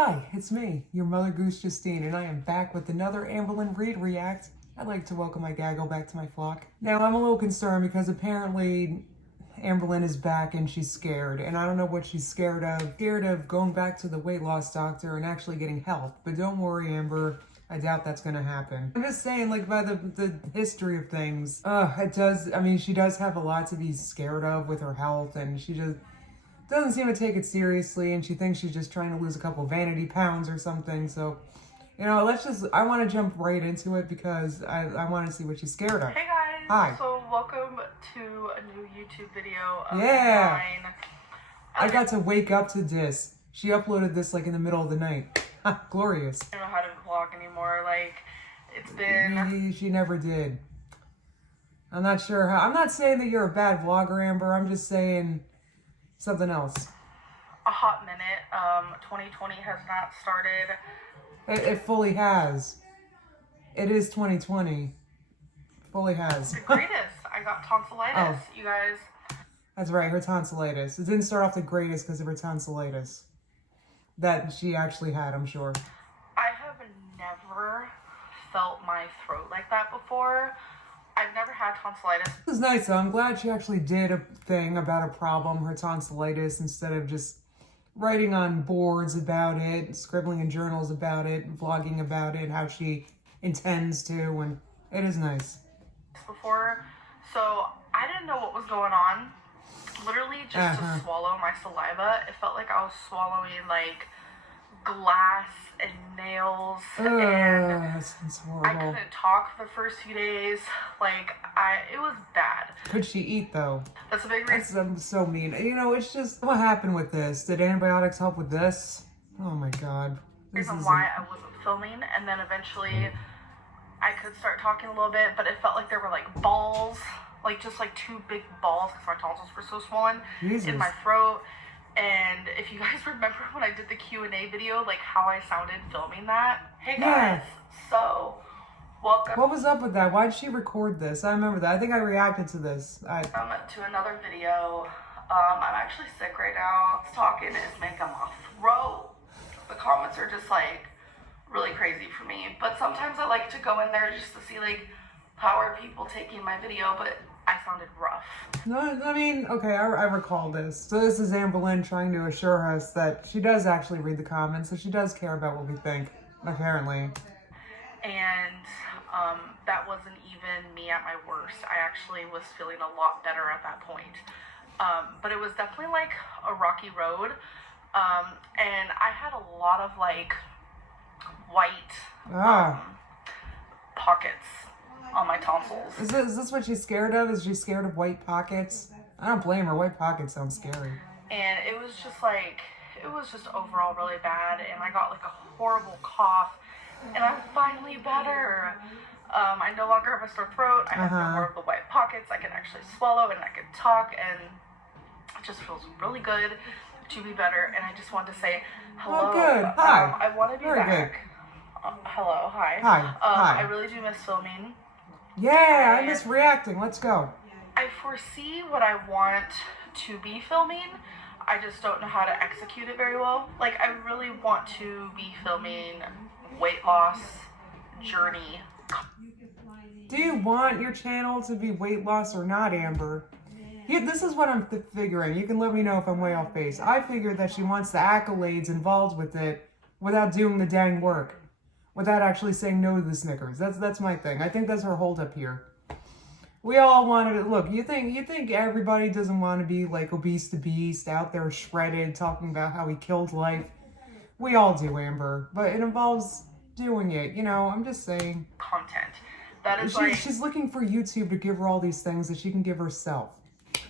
Hi, it's me, your mother goose Justine, and I am back with another Amberlynn Reed React. I'd like to welcome my gaggle back to my flock. Now, I'm a little concerned because apparently Amberlynn is back and she's scared, and I don't know what she's scared of. Scared of going back to the weight loss doctor and actually getting help. But don't worry, Amber, I doubt that's gonna happen. I'm just saying, like, by the history of things, it does, I mean, she does have a lot to be scared of with her health, and she just doesn't seem to take it seriously, and she thinks she's just trying to lose a couple vanity pounds or something. So, you know, I want to jump right into it because I want to see what she's scared of. Hey guys! Hi. So welcome to a new YouTube video of Yeah. mine. I got to wake up to this. She uploaded this like in the middle of the night. Glorious. I don't know how to vlog anymore. Like, it's been... She never did. I'm not sure how. I'm not saying that you're a bad vlogger, Amber. I'm just saying something else. a hot minute. 2020 has not started. It fully has. It is 2020. Fully has. The greatest. I got tonsillitis, Oh. you guys. That's right, her tonsillitis. It didn't start off the greatest because of her tonsillitis. That she actually had, I'm sure. I have never felt my throat like that before. I've never had tonsillitis. This is nice though. I'm glad she actually did a thing about a problem, her tonsillitis, instead of just writing on boards about it, scribbling in journals about it, vlogging about it, how she intends to, and it is nice. Before, so I didn't know what was going on. Literally just to swallow my saliva, it felt like I was swallowing like glass and nails, and That sounds I horrible. couldn't talk the first few days. Like, it was bad. Could she eat though? That's a big reason. I'm so mean. You know, it's just, what happened with this? Did antibiotics help with this? Oh my god. This Reason is why I wasn't filming, and then eventually I could start talking a little bit, but it felt like there were like balls, like just like two big balls because my tonsils were so swollen in my throat. And if you guys remember when I did the Q&A video, like how I sounded filming that. Hey guys, so welcome. What was up with that? Why did she record this? I remember that. I think I reacted to this. To another video. I'm actually sick right now. Talking is making my throat. The comments are just like really crazy for me. But sometimes I like to go in there just to see like how are people taking my video, but I sounded rough. No, I mean, okay, I recall this. So this is Amberlynn trying to assure us that she does actually read the comments, so she does care about what we think, apparently. And that wasn't even me at my worst. I actually was feeling a lot better at that point. But it was definitely like a rocky road. And I had a lot of like white pockets on my tonsils. Is this what she's scared of? Is she scared of white pockets? I don't blame her. White pockets sound scary. And it was just like, it was just overall really bad. And I got like a horrible cough. And I'm finally better. I no longer have a sore throat. I have no more of the white pockets. I can actually swallow and I can talk. And it just feels really good to be better. And I just wanted to say hello. Oh, good. Hi. I want to be Very back. good. Hello. Hi. Hi. Hi. I really do miss filming. Yeah, I miss reacting. Let's go. I foresee what I want to be filming. I just don't know how to execute it very well. Like, I really want to be filming weight loss journey. Do you want your channel to be weight loss or not, Amber? Yeah, this is what I'm figuring. You can let me know if I'm way off base. I figured that she wants the accolades involved with it without doing the dang work. Without actually saying no to the Snickers. That's my thing. I think that's her holdup here. We all wanted it. Look, you think everybody doesn't want to be like obese to beast, out there shredded, talking about how he killed life. We all do, Amber. But it involves doing it. You know, I'm just saying. Content. That is she's looking for YouTube to give her all these things that she can give herself.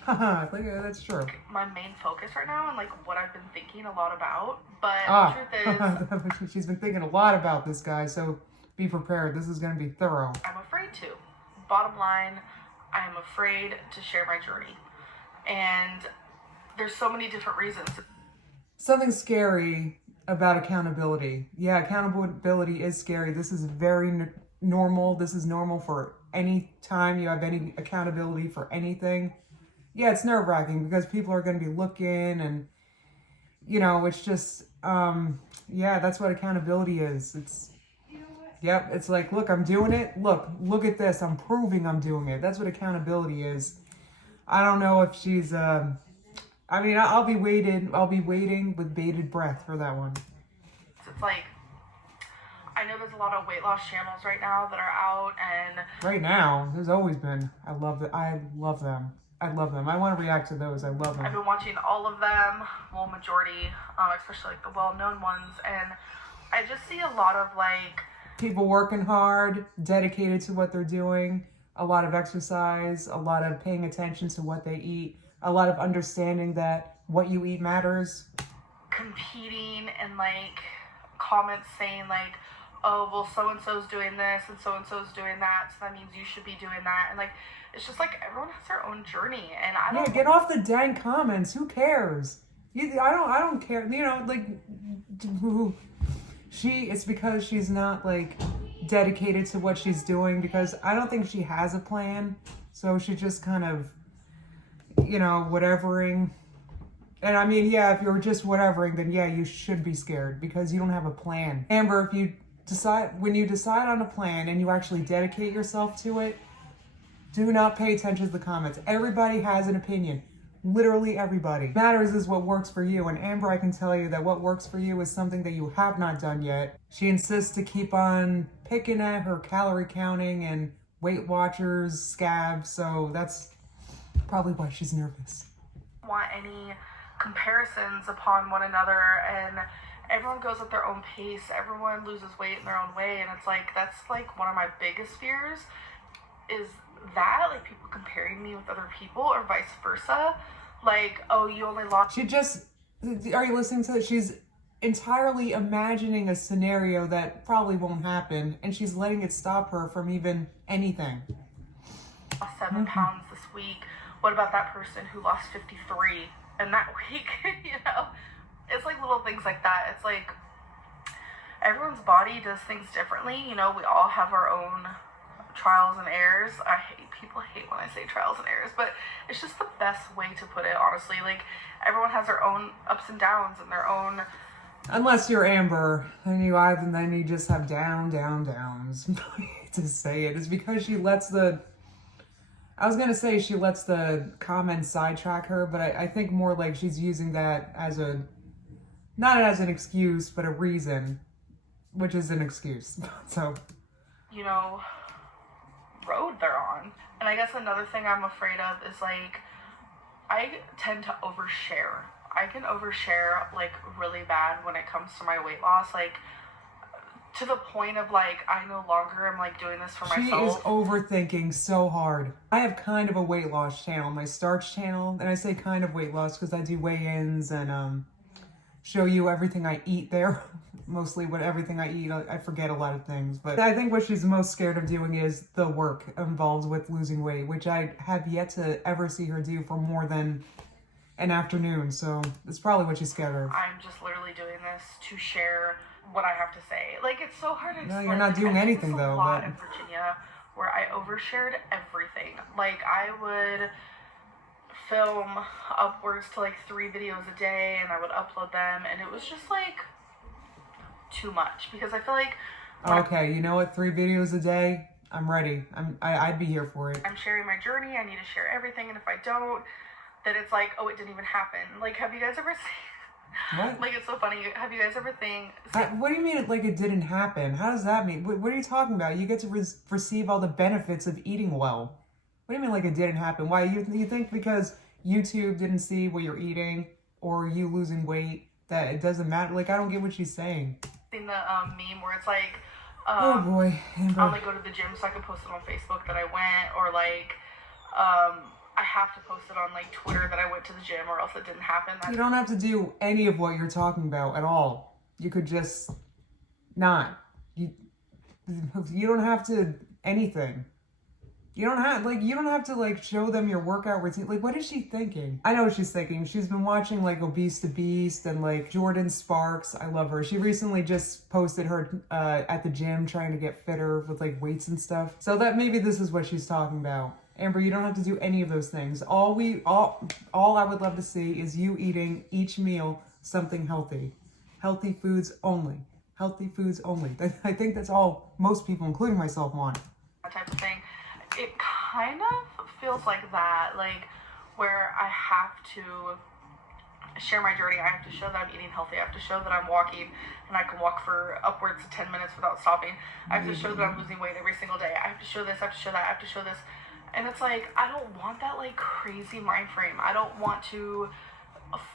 Haha, that's true. My main focus right now and like what I've been thinking a lot about. But the truth is, she's been thinking a lot about this guy, so be prepared. This is going to be thorough. I'm afraid to. Bottom line, I'm afraid to share my journey. And there's so many different reasons. Something scary about accountability. Yeah, accountability is scary. This is very normal. This is normal for any time you have any accountability for anything. Yeah, it's nerve-wracking because people are going to be looking and, you know, it's just, Yeah, that's what accountability is. Yep, it's like, look, I'm doing it. Look at this. I'm proving I'm doing it. That's what accountability is. I don't know if she's, I mean, I'll be waiting with bated breath for that one. It's like, I know there's a lot of weight loss channels right now that are out, and right now, there's always been. I love them. I love them. I want to react to those. I love them. I've been watching all of them, well, majority, especially like the well-known ones, and I just see a lot of like people working hard, dedicated to what they're doing, a lot of exercise, a lot of paying attention to what they eat, a lot of understanding that what you eat matters. Competing and like comments saying like, oh, well, so-and-so's doing this and so-and-so's doing that, so that means you should be doing that. And like, it's just like everyone has their own journey, and I don't... Yeah, get off the dang comments. Who cares? I don't care. You know, like, it's because she's not like dedicated to what she's doing, because I don't think she has a plan. So she just kind of, you know, whatevering. And I mean, yeah, if you're just whatevering, then yeah, you should be scared because you don't have a plan. Amber, when you decide on a plan and you actually dedicate yourself to it, do not pay attention to the comments. Everybody has an opinion. Literally everybody. What matters is what works for you. And Amber, I can tell you that what works for you is something that you have not done yet. She insists to keep on picking at her calorie counting and Weight Watchers scabs, so that's probably why she's nervous. Want any comparisons upon one another, and everyone goes at their own pace. Everyone loses weight in their own way, and it's like, that's like one of my biggest fears, is that, like, people comparing me with other people or vice versa. Like, oh, you only lost... Are you listening to it? She's entirely imagining a scenario that probably won't happen, and she's letting it stop her from even anything. Lost 7 pounds this week. What about that person who lost 53 in that week? You know, it's like little things like that. It's like everyone's body does things differently. You know, we all have our own trials and errors. People hate when I say trials and errors, but it's just the best way to put it, honestly. Like, everyone has their own ups and downs and their own... Unless you're Amber, then you just have downs. To say it is because she lets the... I was going to say she lets the comments sidetrack her, but I think more like she's using that as not as an excuse, but a reason, which is an excuse. So, you know, road they're on. And I guess another thing I'm afraid of is, like, I tend to overshare. I can overshare, like, really bad when it comes to my weight loss. Like, to the point of, like, I no longer am, like, doing this for myself. She is overthinking so hard. I have kind of a weight loss channel, my starch channel. And I say kind of weight loss because I do weigh-ins and show you everything I eat there. Mostly what everything I eat. I forget a lot of things. But I think what she's most scared of doing is the work involved with losing weight, which I have yet to ever see her do for more than an afternoon. So it's probably what she's scared of. I'm just literally doing this to share what I have to say. Like, it's so hard to explain. No, you're not doing anything though. A lot in Virginia where I overshared everything. Like, I would film upwards to like 3 videos a day, and I would upload them, and it was just like too much, because I feel like... Okay, you know what? 3 videos a day? I'm ready. I'd be here for it. I'm sharing my journey. I need to share everything, and if I don't, then it's like, oh, it didn't even happen. Like, have you guys ever seen... What? Like, it's so funny. Have you guys ever what do you mean, like, it didn't happen? How does that mean? What are you talking about? You get to receive all the benefits of eating well. What do you mean, like, it didn't happen? Why, you think because YouTube didn't see what you're eating or you losing weight that it doesn't matter? Like, I don't get what she's saying. Seen the meme where it's like, oh boy, Amber. I only go to the gym so I can post it on Facebook that I went, or like, I have to post it on like Twitter that I went to the gym, or else it didn't happen. You don't have to do any of what you're talking about at all. You could just not. You don't have to anything. You don't have to like show them your workout routine. Like, what is she thinking? I know what she's thinking. She's been watching like Obese to Beast and like Jordan Sparks. I love her. She recently just posted her at the gym trying to get fitter with like weights and stuff. So that maybe this is what she's talking about. Amber, you don't have to do any of those things. All I would love to see is you eating each meal something healthy. Healthy foods only. Healthy foods only. I think that's all most people, including myself, want. That type of thing. It kind of feels like that, like where I have to share my journey. I have to show that I'm eating healthy. I have to show that I'm walking and I can walk for upwards of 10 minutes without stopping. I have to show that I'm losing weight every single day. I have to show this, I have to show that, I have to show this. And it's like, I don't want that like crazy mind frame. I don't want to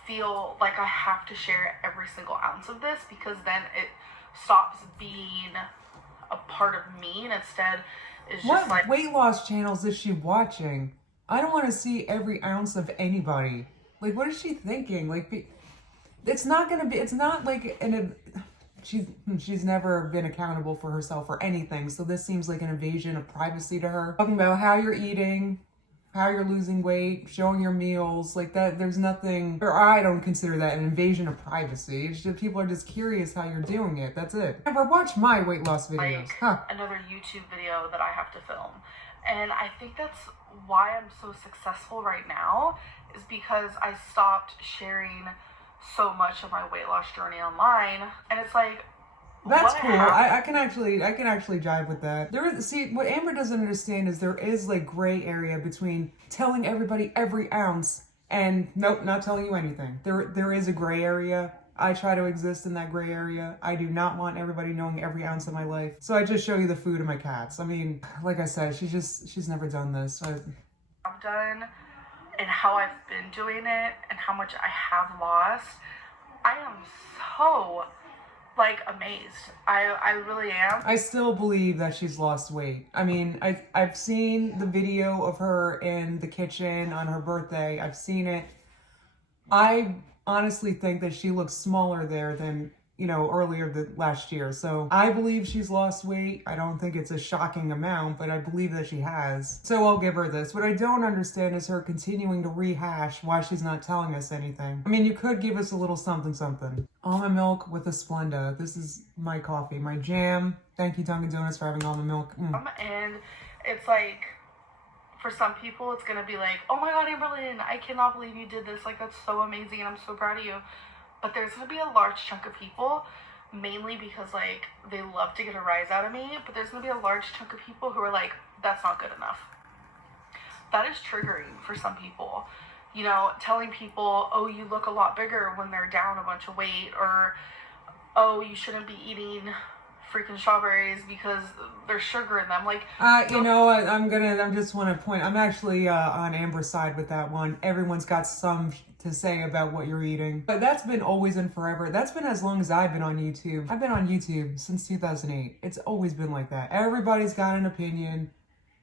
feel like I have to share every single ounce of this, because then it stops being a part of me and instead is just what like... What weight loss channels is she watching? I don't want to see every ounce of anybody. Like, what is she thinking? Like, it's not gonna be, it's not like she's never been accountable for herself or anything, so this seems like an invasion of privacy to her. Talking about how you're eating, how you're losing weight, showing your meals, like that, there's nothing, or I don't consider that an invasion of privacy. It's just, people are just curious how you're doing it, that's it. Never watch my weight loss videos. Like, another YouTube video that I have to film. And I think that's why I'm so successful right now, is because I stopped sharing so much of my weight loss journey online. And it's like, that's cool. I can actually jive with that. What Amber doesn't understand is there is like gray area between telling everybody every ounce and nope, not telling you anything. There is a gray area. I try to exist in that gray area. I do not want everybody knowing every ounce of my life. So I just show you the food and my cats. I mean, like I said, she's never done this. So I've done and how I've been doing it and how much I have lost. I am so like amazed. I really am. I still believe that she's lost weight. I mean, I've seen the video of her in the kitchen on her birthday. I've seen it. I honestly think that she looks smaller there than, you know, earlier last year. So I believe she's lost weight. I don't think it's a shocking amount, but I believe that she has. So I'll give her this. What I don't understand is her continuing to rehash why she's not telling us anything. I mean, you could give us a little something something. Almond milk with a Splenda. This is my coffee, my jam. Thank you, Dunkin' Donuts, for having almond milk. And it's like, for some people, it's gonna be like, oh my God, Amberlynn, I cannot believe you did this. Like, that's so amazing and I'm so proud of you. But there's gonna be a large chunk of people, mainly because like they love to get a rise out of me, but there's gonna be a large chunk of people who are like, that's not good enough. That is triggering for some people. You know, telling people, oh, you look a lot bigger when they're down a bunch of weight, or oh, you shouldn't be eating freaking strawberries because there's sugar in them. Like, you know what, I just want to point, I'm actually on Amber's side with that one. Everyone's got some to say about what you're eating, but that's been always and forever. That's been as long as I've been on YouTube. I've been on YouTube since 2008. It's always been like that. Everybody's got an opinion.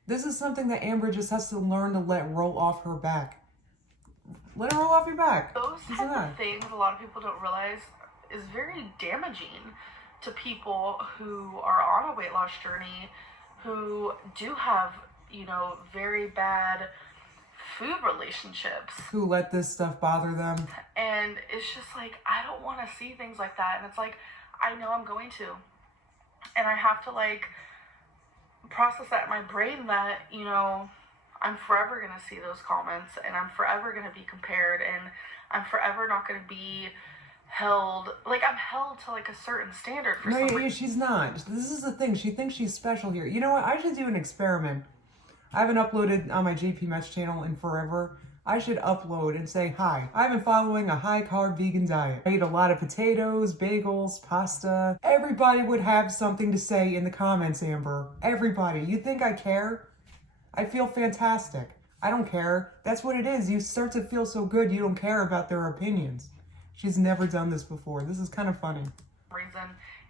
This is something that Amber just has to learn to let roll off her back. Let it roll off your back. Those type of things a lot of people don't realize is very damaging to people who are on a weight loss journey, who do have, you know, very bad food relationships. Who let this stuff bother them. And it's just like, I don't want to see things like that. And it's like, I know I'm going to. And I have to like process that in my brain that, you know, I'm forever going to see those comments and I'm forever going to be compared and I'm forever not going to be held, like I'm held to like a certain standard for some reason. She's not. This is the thing. She thinks she's special here. You know what? I should do an experiment. I haven't uploaded on my JP Metz channel in forever. I should upload and say, hi, I've been following a high-carb vegan diet. I eat a lot of potatoes, bagels, pasta. Everybody would have something to say in the comments, Amber. Everybody. You think I care? I feel fantastic. I don't care. That's what it is. You start to feel so good, you don't care about their opinions. She's never done this before. This is kind of funny. Reason,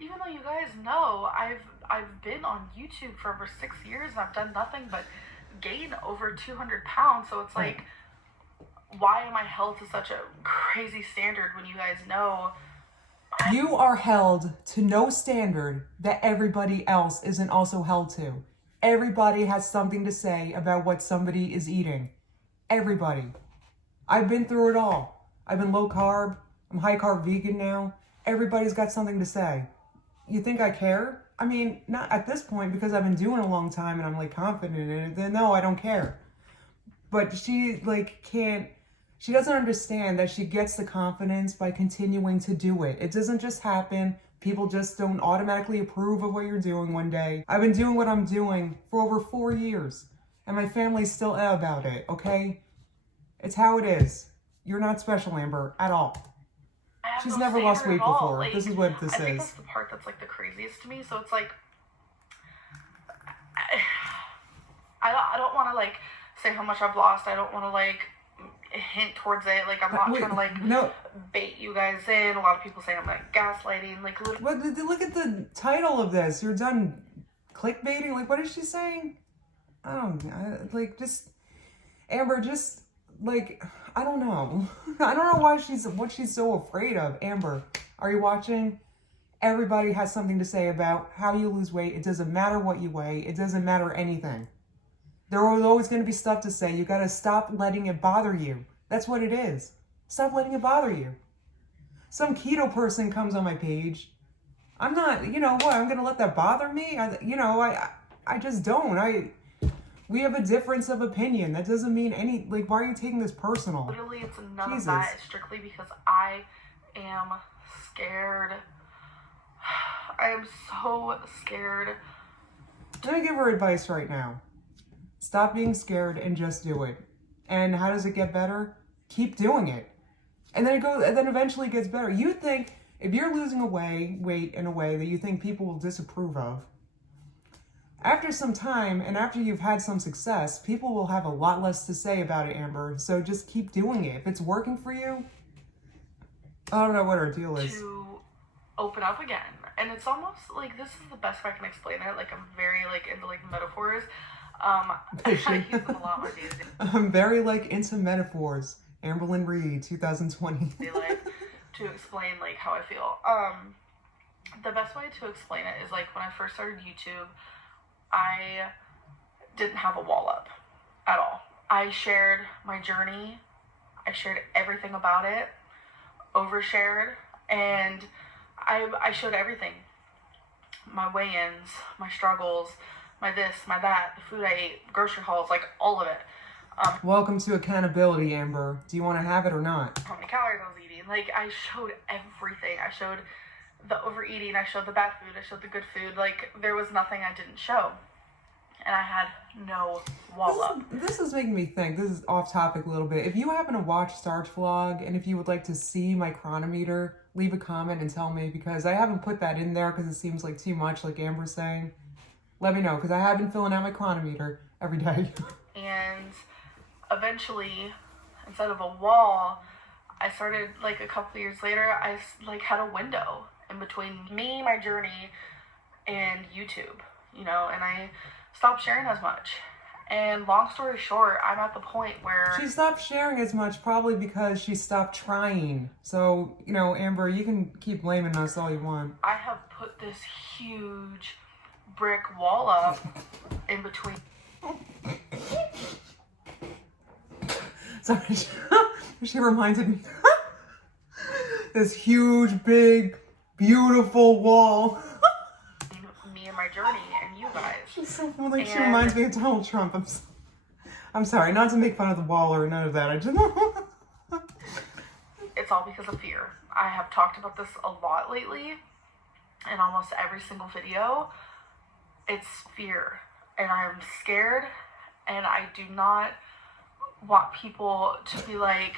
even though you guys know I've been on YouTube for over 6 years and I've done nothing but gain over 200 pounds. So it's like, why am I held to such a crazy standard when you guys know? You are held to no standard that everybody else isn't also held to. Everybody has something to say about what somebody is eating. Everybody. I've been through it all. I've been low carb. I'm high carb vegan now. Everybody's got something to say. You think I care? I mean, not at this point because I've been doing it a long time and I'm like confident in it. Then no, I don't care. But she like can't She doesn't understand that she gets the confidence by continuing to do it. It doesn't just happen. People just don't automatically approve of what you're doing one day. I've been doing what I'm doing for over 4 years, and my family's still about it, okay? It's how it is. You're not special, Amber, at all. She's never lost weight before. Like, this is what this is. I think that's the part that's, like, the craziest to me. So it's like, I don't want to, like, say how much I've lost. I don't want to, like, hint towards it. Like, I'm not trying to, like, bait you guys in. A lot of people say I'm, like, gaslighting. Like, but look at the title of this. You're done clickbaiting. Like, what is she saying? Like, just, Amber, just, like, I don't know. I don't know what she's so afraid of. Amber, are you watching? Everybody has something to say about how you lose weight. It doesn't matter what you weigh. It doesn't matter anything. There are always going to be stuff to say. You got to stop letting it bother you. That's what it is. Stop letting it bother you. Some keto person comes on my page. I'm not, you know what, I'm going to let that bother me? I just don't. We have a difference of opinion. That doesn't mean any, like, why are you taking this personal? Literally, it's none of that. It's strictly because I am scared. I am so scared. Let me give her advice right now. Stop being scared and just do it. And how does it get better? Keep doing it. And then eventually it gets better. You think if you're losing weight in a way that you think people will disapprove of, after some time and after you've had some success, people will have a lot less to say about it, Amber. So just keep doing it. If it's working for you, I don't know what our deal is. To open up again. And it's almost like, this is the best way I can explain it. Like, I'm very, like, into, like, metaphors. I use them a lot on days. I'm very, like, into metaphors. Amberlyn Reed, 2020. Like, to explain, like, how I feel. The best way to explain it is, like, when I first started YouTube, I didn't have a wall up at all. I shared my journey. I shared everything about it. Overshared. And I showed everything. My weigh-ins, my struggles, my this, my that, the food I ate, grocery hauls, like, all of it. Welcome to accountability, Amber. Do you want to have it or not? How many calories I was eating. Like, I showed everything. I showed the overeating. I showed the bad food. I showed the good food. Like, there was nothing I didn't show. And I had no wall up. This is making me think. This is off topic a little bit. If you happen to watch Starch Vlog and if you would like to see my chronometer, leave a comment and tell me, because I haven't put that in there because it seems like too much, like Amber's saying. Let me know, because I have been filling out my chronometer every day. And eventually, instead of a wall, I started, like, a couple years later, I, like, had a window in between me, my journey, and YouTube, you know, and I stopped sharing as much. And long story short, I'm at the point where... She stopped sharing as much probably because she stopped trying. So, you know, Amber, you can keep blaming us all you want. I have put this huge brick wall up in between. Sorry, she reminded me. This huge, big, beautiful wall. Me and my journey and you guys. She's so funny. She reminds me of Donald Trump. I'm sorry, not to make fun of the wall or none of that. I just... It's all because of fear. I have talked about this a lot lately in almost every single video. It's fear. And I'm scared. And I do not want people to be like,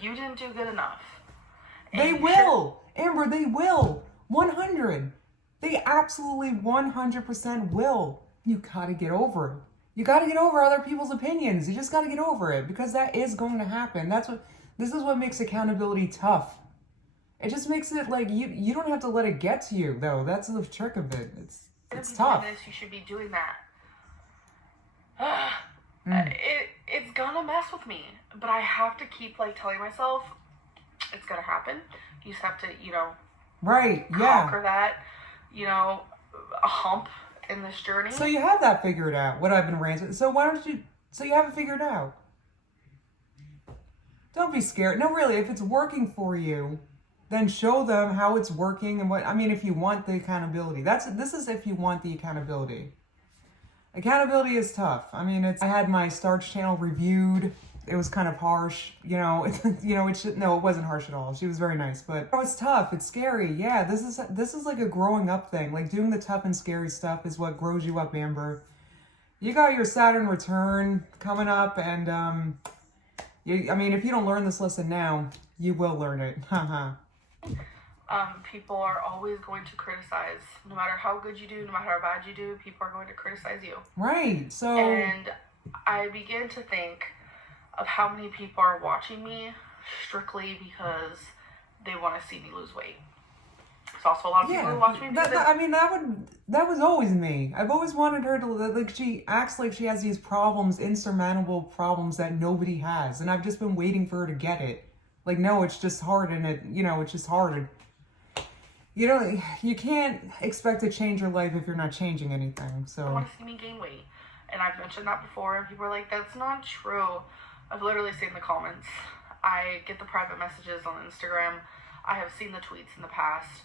you didn't do good enough. They will. Amber, they will. 100. They absolutely 100% will. You gotta get over it. You gotta get over other people's opinions. You just gotta get over it, because that is going to happen. This is what makes accountability tough. It just makes it like you don't have to let it get to you, though. That's the trick of it. It's tough. You should be doing that. It's gonna mess with me, but I have to keep, like, telling myself it's gonna happen. You just have to, you know, right? Conquer that, you know, a hump in this journey. So you have that figured out. What I've been ranting. So why don't you? So you have it figured out. Don't be scared. No, really. If it's working for you, then show them how it's working and what. I mean, if you want the accountability, this is if you want the accountability. Accountability is tough. I mean, I had my Starch channel reviewed. it was kind of harsh, you know. No, it wasn't harsh at all. She was very nice, but it was tough. It's scary. Yeah, this is like a growing up thing. Like doing the tough and scary stuff is what grows you up, Amber. You got your Saturn return coming up, and I mean, if you don't learn this lesson now, you will learn it. Haha. People are always going to criticize. No matter how good you do, no matter how bad you do, people are going to criticize you. Right. So. And I begin to think of how many people are watching me strictly because they want to see me lose weight. There's also a lot of people who watch me because that was always me. I've always wanted her to, like, she acts like she has these problems, insurmountable problems that nobody has, and I've just been waiting for her to get it. Like, no, it's just hard, and it's just hard. You can't expect to change your life if you're not changing anything. So I want to see me gain weight. And I've mentioned that before, and people are like, that's not true. I've literally seen the comments. I get the private messages on Instagram. I have seen the tweets in the past.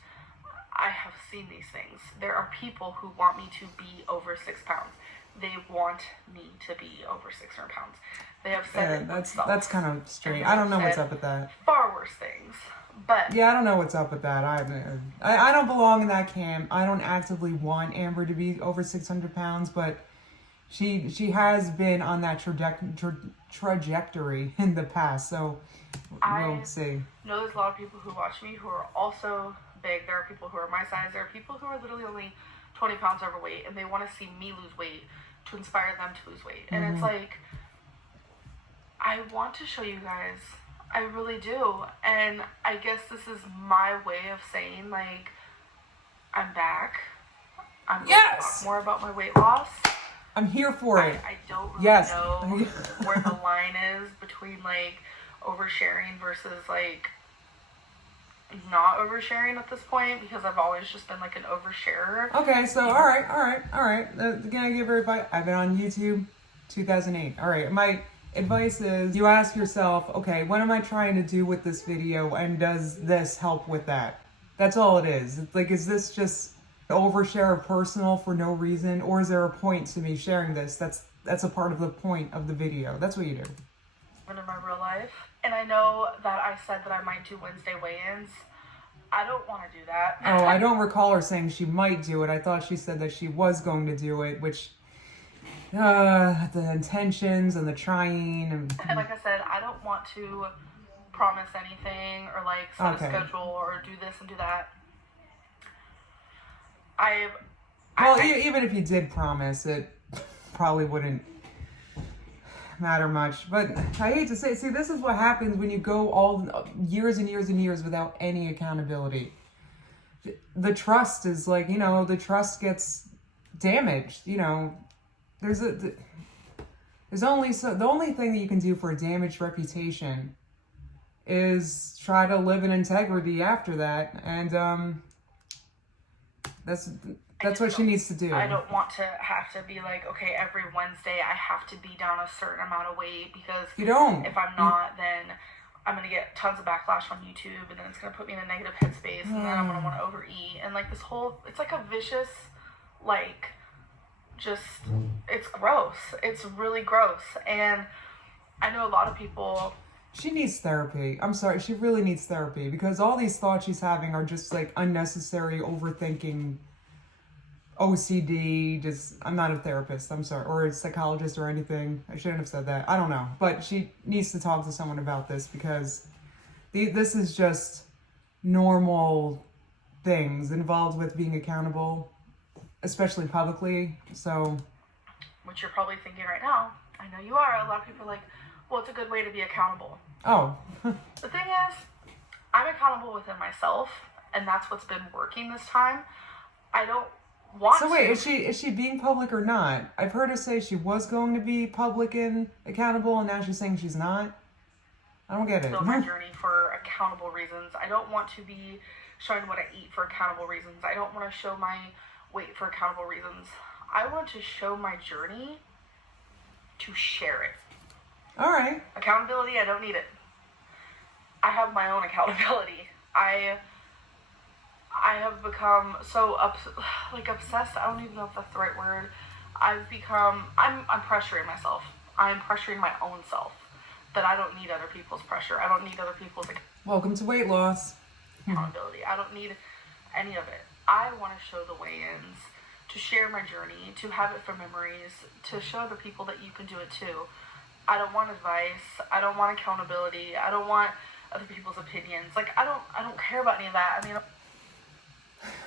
I have seen these things. There are people who want me to be over 6 pounds. They want me to be over 600 pounds. They have said it themselves. That's kind of strange. I don't know what's up with that. Far worse things. But yeah, I don't know what's up with that. I don't belong in that camp. I don't actively want Amber to be over 600 pounds, but she has been on that trajectory in the past, so we'll see. I know there's a lot of people who watch me who are also big. There are people who are my size. There are people who are literally only 20 pounds overweight, and they want to see me lose weight to inspire them to lose weight. And it's like, I want to show you guys. I really do. And I guess this is my way of saying, like, I'm back. I'm going to talk more about my weight loss. I'm here for it. I don't really know where the line is between, like, oversharing versus, like, not oversharing at this point, because I've always just been, like, an oversharer. Okay, so, all right. Can I give her advice? I've been on YouTube 2008. All right, my advice is you ask yourself, okay, what am I trying to do with this video, and does this help with that? That's all it is. It's like, is this just overshare personal for no reason, or is there a point to me sharing this? That's a part of the point of the video. That's what you do. In my real life, and I know that I said that I might do Wednesday weigh-ins. I don't want to do that. Oh, I don't recall her saying she might do it. I thought she said that she was going to do it, which the intentions and the trying and like I said, I don't want to promise anything or like set a schedule or do this and do that. Even if you did promise, it probably wouldn't matter much. But I hate to say, see, this is what happens when you go all years and years and years without any accountability. The trust is like, the trust gets damaged. The only thing that you can do for a damaged reputation is try to live in integrity after that, and that's what she needs to do. I don't want to have to be like, okay, every Wednesday I have to be down a certain amount of weight, because you don't. If I'm not, then I'm going to get tons of backlash on YouTube, and then it's going to put me in a negative headspace, and then I'm going to want to overeat, and like this whole, it's like a vicious, like, just, it's gross. It's really gross. And I know a lot of people. She needs therapy. I'm sorry, she really needs therapy, because all these thoughts she's having are just like unnecessary overthinking, OCD, I'm not a therapist, I'm sorry, or a psychologist or anything. I shouldn't have said that. I don't know. But she needs to talk to someone about this, because this is just normal things involved with being accountable, especially publicly. So, which you're probably thinking right now. I know you are. A lot of people are like, well, it's a good way to be accountable. Oh. The thing is, I'm accountable within myself, and that's what's been working this time. I don't want So wait, is she being public or not? I've heard her say she was going to be public and accountable, and now she's saying she's not. I don't get it. Still my journey for accountable reasons. I don't want to be showing what I eat for accountable reasons. I don't want to show my weight for accountable reasons. I want to show my journey to share it. All right. Accountability, I don't need it. I have my own accountability. I have become so obsessed. I don't even know if that's the right word. I'm pressuring myself. I'm pressuring my own self. that I don't need other people's pressure. I don't need other people's welcome to weight loss. Accountability. I don't need any of it. I want to show the weigh-ins, to share my journey, to have it for memories, to show other people that you can do it too. I don't want advice. I don't want accountability. I don't want other people's opinions. Like, I don't care about any of that. I mean,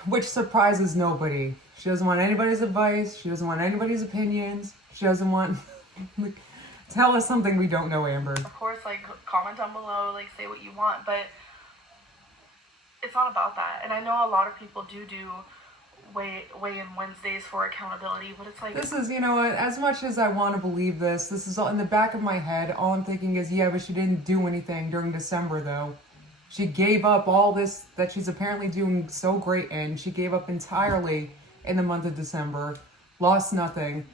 which surprises nobody. She doesn't want anybody's advice. She doesn't want anybody's opinions. She doesn't want... Tell us something we don't know, Amber. Of course, like, comment down below, like, say what you want, but it's not about that. And I know a lot of people do weigh-in Wednesdays for accountability, but it's like... This is, you know what, as much as I want to believe this is all in the back of my head. All I'm thinking is, yeah, but she didn't do anything during December, though. She gave up all this that she's apparently doing so great in. She gave up entirely in the month of December, lost nothing,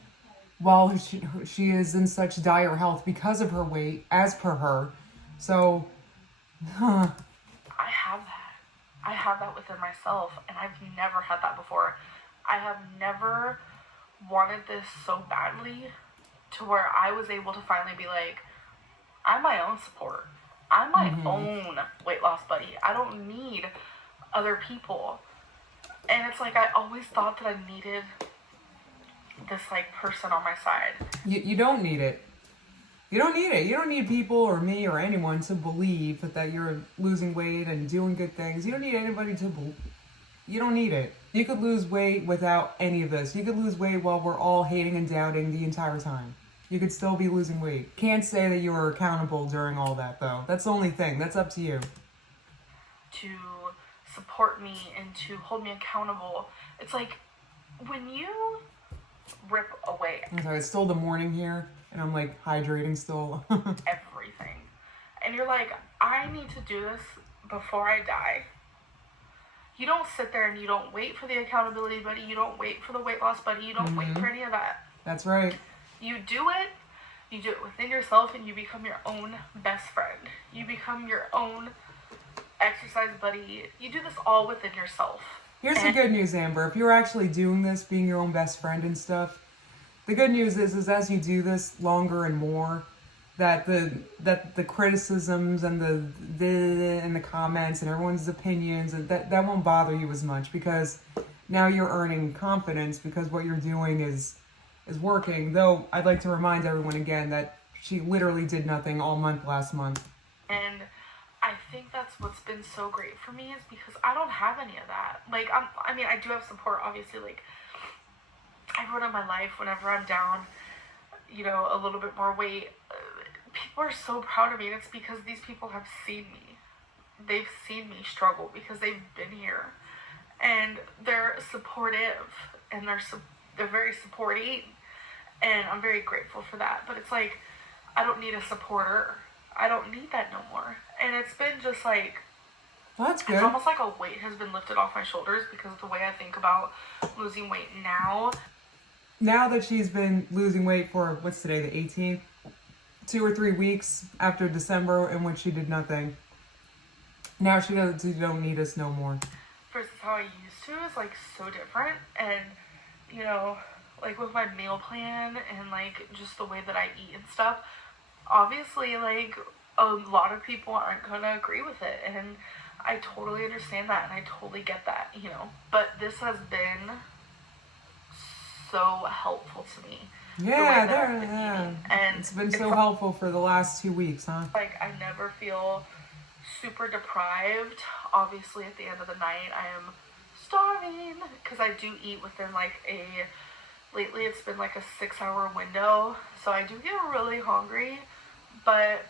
while she is in such dire health because of her weight, as per her. So, I have that within myself, and I've never had that before. I have never wanted this so badly to where I was able to finally be like, I'm my own support. I'm my own weight loss buddy. I don't need other people. And it's like, I always thought that I needed this, like, person on my side. You don't need it. You don't need it. You don't need people or me or anyone to believe that you're losing weight and doing good things. You don't need anybody to believe. You don't need it. You could lose weight without any of this. You could lose weight while we're all hating and doubting the entire time. You could still be losing weight. Can't say that you were accountable during all that, though. That's the only thing. That's up to you. To support me and to hold me accountable. It's like, when you rip away... I'm sorry, it's still the morning here, and I'm, like, hydrating still. everything. And you're like, I need to do this before I die. You don't sit there and you don't wait for the accountability buddy. You don't wait for the weight loss buddy. You don't wait for any of that. That's right. You do it within yourself, and you become your own best friend. You become your own exercise buddy. You do this all within yourself. Here's the good news, Amber. If you're actually doing this, being your own best friend and stuff, the good news is as you do this longer and more, that the criticisms and the comments and everyone's opinions, and that won't bother you as much, because now you're earning confidence because what you're doing is working. Though I'd like to remind everyone again that she literally did nothing all month last month. And I think that's what's been so great for me, is because I don't have any of that. Like, I mean, I do have support, obviously. Like, everyone in my life, whenever I'm down, you know, a little bit more weight, people are so proud of me, and it's because these people have seen me. They've seen me struggle because they've been here, and they're supportive, and they're very supporting, and I'm very grateful for that. But it's like, I don't need a supporter. I don't need that no more. And it's been just like, well, that's good. It's almost like a weight has been lifted off my shoulders, because of the way I think about losing weight now. Now that she's been losing weight for, what's today, the 18th? 2 or 3 weeks after December in which she did nothing. Now she don't need us no more. Versus how I used to is, like, so different. And, you know, like, with my meal plan and, like, just the way that I eat and stuff, obviously, like, a lot of people aren't gonna agree with it, and I totally understand that, and I totally get that, you know. But this has been so helpful to me. Yeah, and it's been so helpful for the last 2 weeks, huh? Like, I never feel super deprived. Obviously, at the end of the night, I am starving, because I do eat within, like, lately it's been like a 6-hour window, so I do get really hungry, but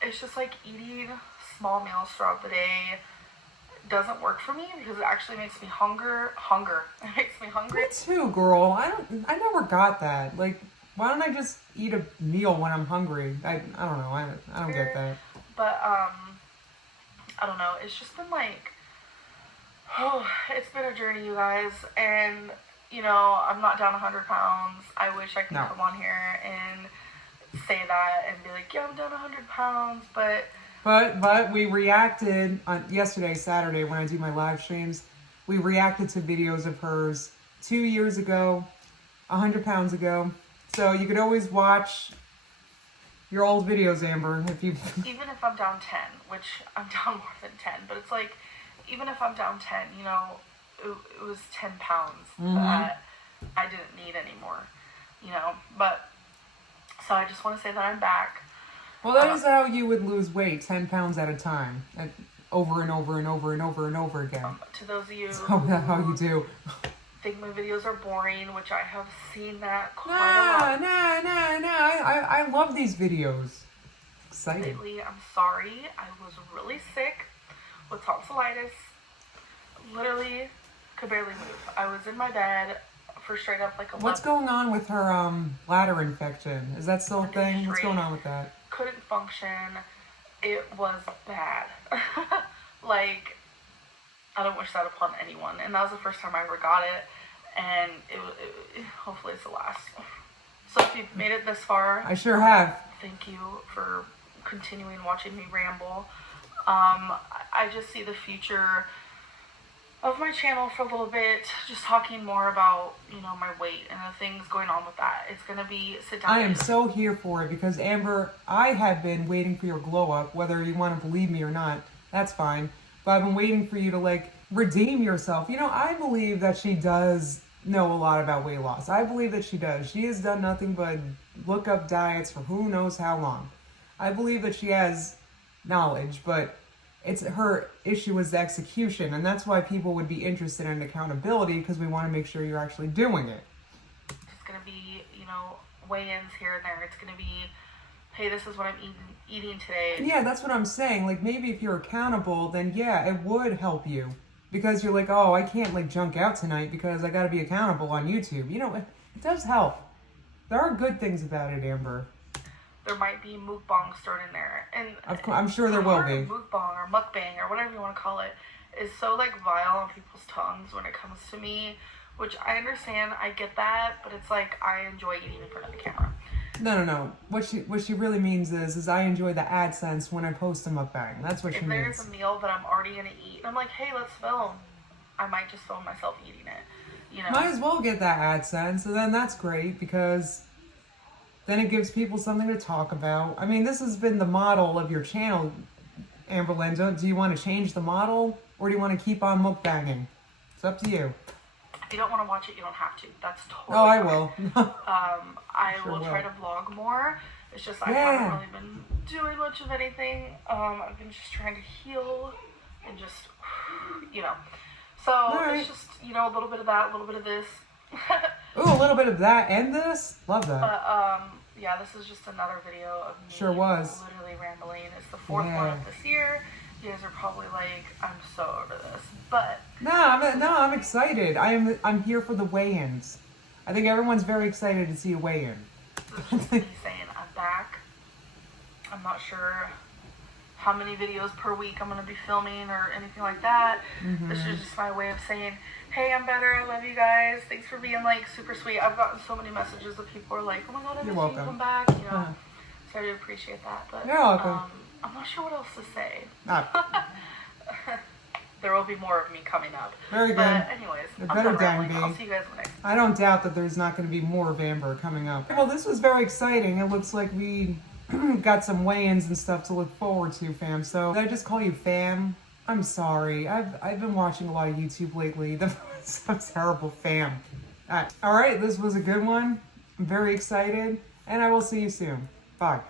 it's just like eating small meals throughout the day doesn't work for me, because it actually makes me hunger. It makes me hungry. Me too, girl. I never got that. Like, why don't I just eat a meal when I'm hungry? I don't know. I don't get that. But I don't know. It's just been like, it's been a journey, you guys, and you know, I'm not down 100 pounds. I wish I could come on here and say that and be like, yeah, I'm down 100 pounds, but we reacted on yesterday, Saturday, when I do my live streams. We reacted to videos of hers 2 years ago, 100 pounds ago. So you could always watch your old videos, Amber. If you even if I'm down 10, which I'm down more than 10, but it's like, even if I'm down 10, you know, it was 10 pounds that I didn't need anymore, you know. But so I just want to say that I'm back. Well, that is how you would lose weight, 10 pounds at a time, over and over and over and over and over again. To those of you that's how you do. Think my videos are boring, which I have seen that quite a lot. I love these videos. Exciting. Lately, I'm sorry. I was really sick with tonsillitis. Literally could barely move. I was in my bed for straight up like 11. What's going on with her bladder infection? Is that still a thing? What's going on with that? Couldn't function. It was bad. Like, I don't wish that upon anyone. And that was the first time I ever got it. And it hopefully it's the last. So if you've made it this far, I sure have. Thank you for continuing watching me ramble. I just see the future of my channel for a little bit, just talking more about, you know, my weight and the things going on with that. It's going to be sit down. I am so here for it because, Amber, I have been waiting for your glow up, whether you want to believe me or not. That's fine. But I've been waiting for you to, like, redeem yourself. You know, I believe that she does know a lot about weight loss. I believe that she does. She has done nothing but look up diets for who knows how long. I believe that she has knowledge, but it's her issue is the execution, and that's why people would be interested in accountability, because we want to make sure you're actually doing it. It's going to be, you know, weigh-ins here and there. It's going to be, hey, this is what I'm eating today. Yeah, that's what I'm saying. Like, maybe if you're accountable, then yeah, it would help you. Because you're like, oh, I can't, like, junk out tonight because I got to be accountable on YouTube. You know, it does help. There are good things about it, Amber. There might be mukbang thrown in there. And I'm sure there will be. Mukbang or mukbang or whatever you want to call it is so, like, vile on people's tongues when it comes to me. Which I understand, I get that, but it's like, I enjoy eating in front of the camera. No. What she really means is I enjoy the AdSense when I post a mukbang. That's what she means. If there's a meal that I'm already going to eat, and I'm like, hey, let's film, I might just film myself eating it, you know? Might as well get that AdSense, and then that's great, because then it gives people something to talk about. I mean, this has been the model of your channel, Amber Linda. Do you want to change the model, or do you want to keep on mukbanging? It's up to you. If you don't want to watch it, you don't have to. That's totally Oh, I fine. will. I will try to vlog more. It's just I haven't really been doing much of anything. I've been just trying to heal and just, you know. So it's just, you know, a little bit of that, a little bit of this. Ooh, a little bit of that and this? Love that. But, yeah, this is just another video of me literally rambling. It's the fourth one of this year. You guys are probably like, I'm so over this, but no, I'm excited. I'm here for the weigh-ins. I think everyone's very excited to see a weigh-in. This is just me saying I'm back. I'm not sure how many videos per week I'm gonna be filming or anything like that. This is just my way of saying, hey, I'm better. I love you guys. Thanks for being like super sweet. I've gotten so many messages of people who are like, oh my god, I miss you, come back. You know, so I do appreciate that. But you're welcome. I'm not sure what else to say. There will be more of me coming up. Very good. But anyways, There I'm better done damn rambling. be. I'll see you guys next. I don't doubt that there's not going to be more of Amber coming up. Well, this was very exciting. It looks like we got some weigh-ins and stuff to look forward to, fam. So, did I just call you fam? I'm sorry. I've been watching a lot of YouTube lately. That's so terrible, fam. All right, this was a good one. I'm very excited, and I will see you soon. Bye.